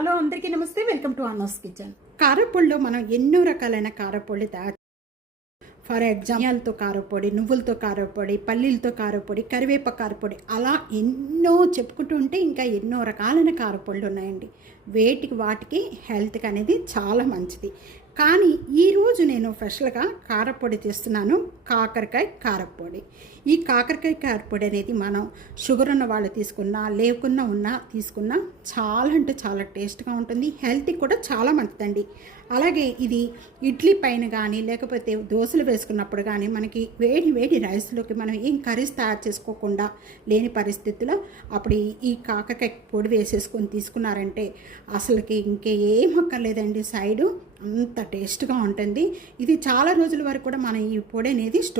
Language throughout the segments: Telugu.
హలో అందరికీ నమస్తే. Welcome to Anno's kitchen. కారపొడిలో మనం ఎన్నో రకాలైన కారపొడి తయారు ఫర్ ఎగ్జాంపుల్తో కారపొడి నువ్వులతో కారపొడి పల్లీలతో కారపొడి కరివేప కారపొడి అలా ఎన్నో చెప్పుకుంటూ ఉంటే ఇంకా ఎన్నో రకాలైన కారపొళ్ళు ఉన్నాయండి. వేటికి వాటికి హెల్త్కి అనేది చాలా మంచిది. కానీ ఈరోజు నేను స్పెషల్గా కారపొడి చేస్తున్నాను కాకరకాయ కారపొడి. ఈ కాకరకాయ కారపొడి అనేది మనం షుగర్ ఉన్న వాళ్ళు తీసుకున్నా లేకున్నా ఉన్నా తీసుకున్నా చాలా అంటే చాలా టేస్ట్గా ఉంటుంది. హెల్త్కి కూడా చాలా మంచిదండి. అలాగే ఇది ఇడ్లీ పైన కానీ లేకపోతే దోశలు వేసుకున్నప్పుడు కానీ మనకి వేడి వేడి రైస్లోకి మనం ఏం కర్రీస్ తయారు చేసుకోకుండా లేని పరిస్థితిలో అప్పుడు ఈ- కాకకాయ కాకరకాయ పొడి వేసేసుకొని తీసుకున్నారంటే అసలుకి ఇంకే ఏం అక్కర్లేదండి. సైడు అంత టేస్ట్గా ఉంటుంది. ఇది చాలా రోజుల వరకు కూడా మనం ఈ పొడి అనేది స్టోర్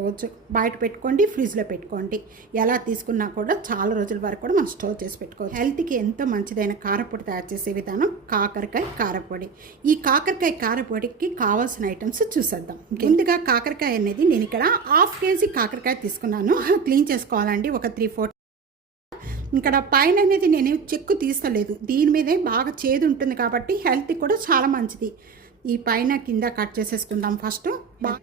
చేసుకోవచ్చు బయట పెట్టుకోండి ఫ్రిడ్జ్లో పెట్టుకోండి. ఎలా తీసుకున్నా కూడా చాలా రోజుల వరకు కూడా మనం స్టోర్ చేసి పెట్టుకోవచ్చు. హెల్త్కి ఎంతో మంచిదైన కారపొడి తయారు చేసే విధానం కాకరకాయ కారపొడి. ఈ కాకరకాయ కారపొడికి కావాల్సిన ఐటమ్స్ చూసేద్దాం. ముందుగా కాకరకాయ అనేది నేను ఇక్కడ హాఫ్ కేజీ కాకరకాయ తీసుకున్నాను. క్లీన్ చేసుకోవాలండి. ఒక త్రీ ఫోర్. ఇక్కడ పైన అనేది నేను చెక్కు తీస్తలేదు. దీని మీదే బాగా చేదు ఉంటుంది కాబట్టి హెల్త్కి కూడా చాలా మంచిది. ఈ పైన కింద కట్ చేసేసుకుందాం ఫస్ట్.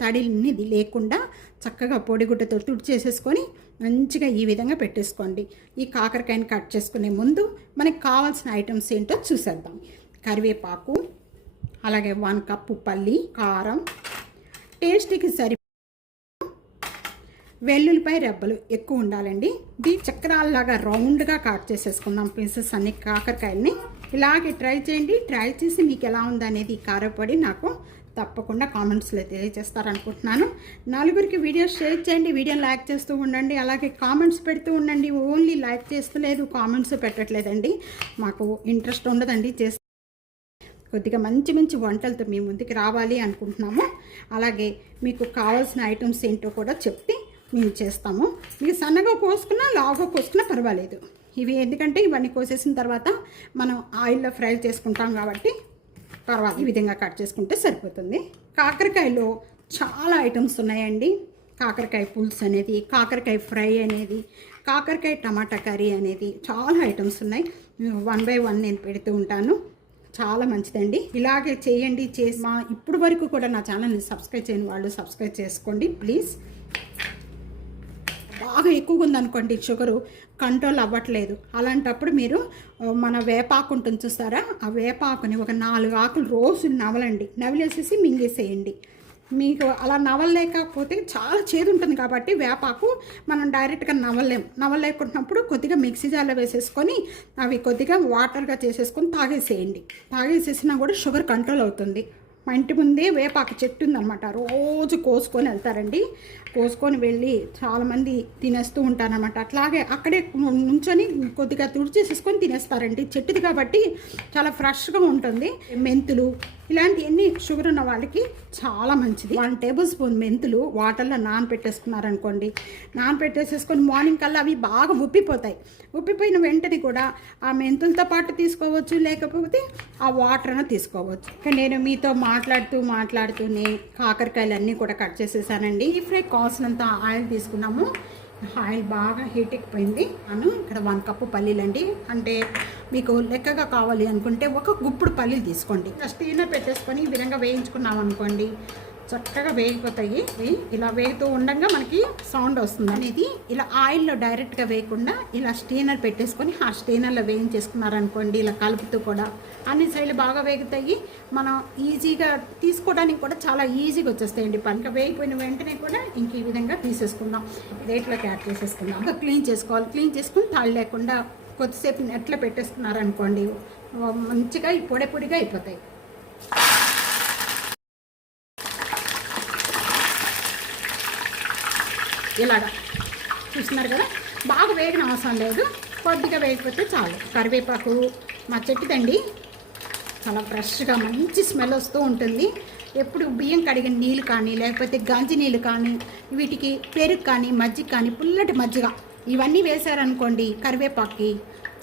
తడిని లేకుండా చక్కగా పొడిగుడ్డతో తుడిచేసేసుకొని మంచిగా ఈ విధంగా పెట్టేసుకోండి. ఈ కాకరకాయని కట్ చేసుకునే ముందు మనకి కావాల్సిన ఐటమ్స్ ఏంటో చూసేద్దాం. కరివేపాకు అలాగే వన్ కప్పు పల్లి కారం టేస్ట్కి సరి వెల్లుల్లిపై రెబ్బలు ఎక్కువ ఉండాలండి. దీ చక్రాల్లాగా రౌండ్గా కట్ చేసేసుకుందాం పీసెస్ అన్ని కాకరకాయల్ని. ఇలాగే ట్రై చేయండి. ట్రై చేసి మీకు ఎలా ఉందనేది ఈ కారపొడి నాకు తప్పకుండా కామెంట్స్లో తెలియజేస్తారనుకుంటున్నాను. నలుగురికి వీడియో షేర్ చేయండి. వీడియోని లైక్ చేస్తూ ఉండండి. అలాగే కామెంట్స్ పెడుతూ ఉండండి. ఓన్లీ లైక్ చేస్తలేదు కామెంట్స్ పెట్టట్లేదండి. మాకు ఇంట్రెస్ట్ ఉండదండి చేస్తే. కొద్దిగా మంచి మంచి వంటలతో మీ ముందుకు రావాలి అనుకుంటున్నాము. అలాగే మీకు కావాల్సిన ఐటమ్స్ ఏంటో కూడా చెప్తే మేము చేస్తాము. మీకు సన్నగా కోసుకున్నా లావుగా కోసుకున్నా పర్వాలేదు. ఇవి ఎందుకంటే ఇవన్నీ కోసేసిన తర్వాత మనం ఆయిల్లో ఫ్రై చేసుకుంటాం కాబట్టి తర్వాత ఈ విధంగా కట్ చేసుకుంటే సరిపోతుంది. కాకరకాయలో చాలా ఐటమ్స్ ఉన్నాయండి. కాకరకాయ పులుసు అనేది కాకరకాయ ఫ్రై అనేది కాకరకాయ టమాటా కర్రీ అనేది చాలా ఐటమ్స్ ఉన్నాయి. వన్ బై వన్ నేను పెడుతూ ఉంటాను. చాలా మంచిదండి. ఇలాగే చేయండి చేసి మా ఇప్పుడు వరకు కూడా నా ఛానల్ని సబ్స్క్రైబ్ చేయని వాళ్ళు సబ్స్క్రైబ్ చేసుకోండి ప్లీజ్. బాగా ఎక్కువగా ఉందనుకోండి షుగరు కంట్రోల్ అవ్వట్లేదు. అలాంటప్పుడు మీరు మన వేపాకు ఉంటుంది చూస్తారా? ఆ వేపాకుని ఒక నాలుగు ఆకులు రోజు నవలండి. నవలేసేసి మింగేసేయండి. మీకు అలా నవలలేకపోతే చాలా చేదు ఉంటుంది కాబట్టి వేపాకు మనం డైరెక్ట్గా నవలేం. నవలేకుంటున్నప్పుడు కొద్దిగా మిక్సీ జార్లో వేసేసుకొని అవి కొద్దిగా వాటర్గా చేసేసుకొని తాగేసేయండి. తాగేసేసినా కూడా షుగర్ కంట్రోల్ అవుతుంది. మా ఇంటి ముందే వేపాకు చెట్టు ఉందన్నమాట. రోజు కోసుకొని వెళ్తారండి. కోసుకొని వెళ్ళి చాలామంది తినేస్తూ ఉంటారనమాట అట్లాగే అక్కడే నుంచొని కొద్దిగా తుడిచేసేసుకొని తినేస్తారండి. చెట్టుది కాబట్టి చాలా ఫ్రెష్గా ఉంటుంది. మెంతులు ఇలాంటివన్నీ షుగర్ ఉన్న వాళ్ళకి చాలా మంచిది. వన్ టేబుల్ స్పూన్ మెంతులు వాటర్లో నానపెట్టేసుకున్నారనుకోండి నానబెట్టేసేసుకొని మార్నింగ్ కల్లా అవి బాగా ఉప్పిపోతాయి ఉప్పిపోయిన వెంటనే కూడా ఆ మెంతులతో పాటు తీసుకోవచ్చు లేకపోతే ఆ వాటర్ అయినా తీసుకోవచ్చు. ఇక నేను మీతో మా మాట్లాడుతూ మాట్లాడుతూనే కాకరకాయలు అన్నీ కూడా కట్ చేసేసానండి. ఈ ఫ్రై కావాల్సినంత ఆయిల్ తీసుకున్నాము. ఆయిల్ బాగా హీట్ ఎక్కిపోయింది. అను ఇక్కడ వన్ కప్పు పల్లీలండి. అంటే మీకు లెక్కగా కావాలి అనుకుంటే ఒక గుప్పుడు పల్లీలు తీసుకోండి. ఫస్ట్ ఈయన పెట్టేసుకొని ఈ విధంగా వేయించుకున్నాం అనుకోండి చక్కగా వేగిపోతాయి. ఇలా వేగుతూ ఉండగా మనకి సౌండ్ వస్తుంది. అనేది ఇలా ఆయిల్లో డైరెక్ట్గా వేయకుండా ఇలా స్టీనర్ పెట్టేసుకొని ఆ స్టీనర్లో వేయించేసుకున్నారనుకోండి ఇలా కలుపుతూ కూడా అన్ని సైడ్లు బాగా వేగుతాయి. మనం ఈజీగా తీసుకోవడానికి కూడా చాలా ఈజీగా వచ్చేస్తాయండి పనుక వేగిపోయిన వెంటనే కూడా ఇంక ఈ విధంగా తీసేసుకుందాం. రేట్లోకి యాడ్ చేసేసుకుందాం. ఇంకా క్లీన్ చేసుకోవాలి. క్లీన్ చేసుకుని తాళ్ళు లేకుండా కొద్దిసేపు నెట్లో పెట్టేసుకున్నారనుకోండి మంచిగా ఈ పొడి పొడిగా అయిపోతాయి. ఇలాగా. చూస్తున్నారు కదా? బాగా వేగిన అవసరం లేదు. కొద్దిగా వేగిపోతే చాలు. కరివేపాకు మా చెట్టుదండి. చాలా ఫ్రెష్గా మంచి స్మెల్ వస్తూ ఉంటుంది. ఎప్పుడు బియ్యం కడిగిన నీళ్ళు కానీ లేకపోతే గంజి నీళ్ళు కానీ వీటికి పెరుగు కానీ మజ్జిగ కానీ పుల్లటి మజ్జిగ. ఇవన్నీ వేశారనుకోండి కరివేపాకి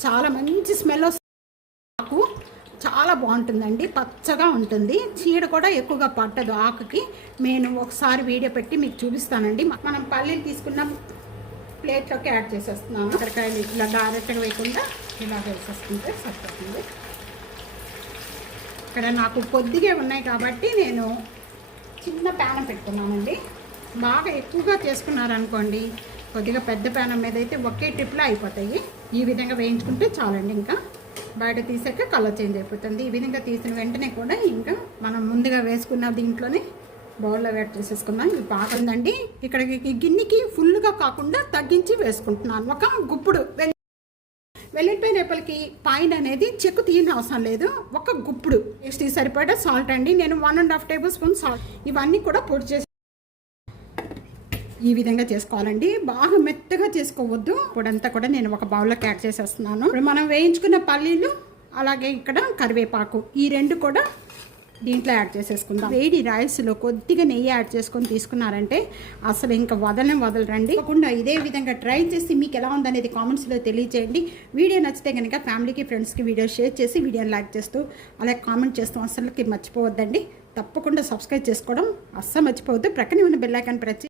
చాలా మంచి స్మెల్ వస్తుంది. చాలా బాగుంటుందండి పచ్చగా ఉంటుంది. చీడ కూడా ఎక్కువగా పట్టదు ఆకుకి. నేను ఒకసారి వీడియో పెట్టి మీకు చూపిస్తానండి. మనం పల్లీలు తీసుకున్న ప్లేట్లోకి యాడ్ చేసేస్తున్నాను కరకాయలు ఇలా డైరెక్ట్గా వేయకుండా ఇలా వేసేసుకుంటే సరిపోతుంది. ఇక్కడ నాకు కొద్దిగా ఉన్నాయి కాబట్టి నేను చిన్న ప్యానం పెట్టుకున్నానండి. బాగా ఎక్కువగా చేసుకున్నారనుకోండి కొద్దిగా పెద్ద ప్యానం మీద అయితే ఒకే ట్రిప్లో అయిపోతాయి. ఈ విధంగా వేయించుకుంటే చాలండి ఇంకా. బయట తీసాక కలర్ చేంజ్ అయిపోతుంది. ఈ విధంగా తీసిన వెంటనే కూడా ఇంకా మనం ముందుగా వేసుకున్న దీంట్లోనే బౌల్లో వేట్ చేసేసుకున్నాం ఇది బాగుందండి ఇక్కడ గిన్నెకి ఫుల్గా కాకుండా తగ్గించి వేసుకుంటున్నాను. ఒక గుప్పుడు వెల్లి- వెల్లుల్లిపాయ రేపలకి పైన అనేది చెక్కు తీయని అవసరం లేదు. ఒక గుప్పుడు నెక్స్ట్ సరిపడా సాల్ట్ అండి. నేను one and half tablespoon salt. ఇవన్నీ కూడా పొడి చేసి ఈ విధంగా చేసుకోవాలండి. బాగా మెత్తగా చేసుకోవద్దు. ఇప్పుడంతా కూడా నేను ఒక బౌల్లోకి యాడ్ చేసేస్తున్నాను. ఇప్పుడు మనం వేయించుకున్న పల్లీలు అలాగే ఇక్కడ కరివేపాకు ఈ రెండు కూడా దీంట్లో యాడ్ చేసేసుకుందాం. వేడి రైస్లో కొద్దిగా నెయ్యి యాడ్ చేసుకొని తీసుకున్నారంటే అసలు ఇంకా వదలని వదలరండి. కాకుండా ఇదే విధంగా ట్రై చేసి మీకు ఎలా ఉందనేది కామెంట్స్లో తెలియజేయండి వీడియో నచ్చితే కనుక ఫ్యామిలీకి ఫ్రెండ్స్కి వీడియో షేర్ చేసి వీడియోని లైక్ చేస్తూ అలాగే కామెంట్ చేస్తూ అసలుకి మర్చిపోవద్దండి. తప్పకుండా సబ్స్క్రైబ్ చేసుకోవడం అస్సలు మర్చిపోవద్దు. ప్రక్కనే ఉన్న బెల్లైకాన్ ప్రతి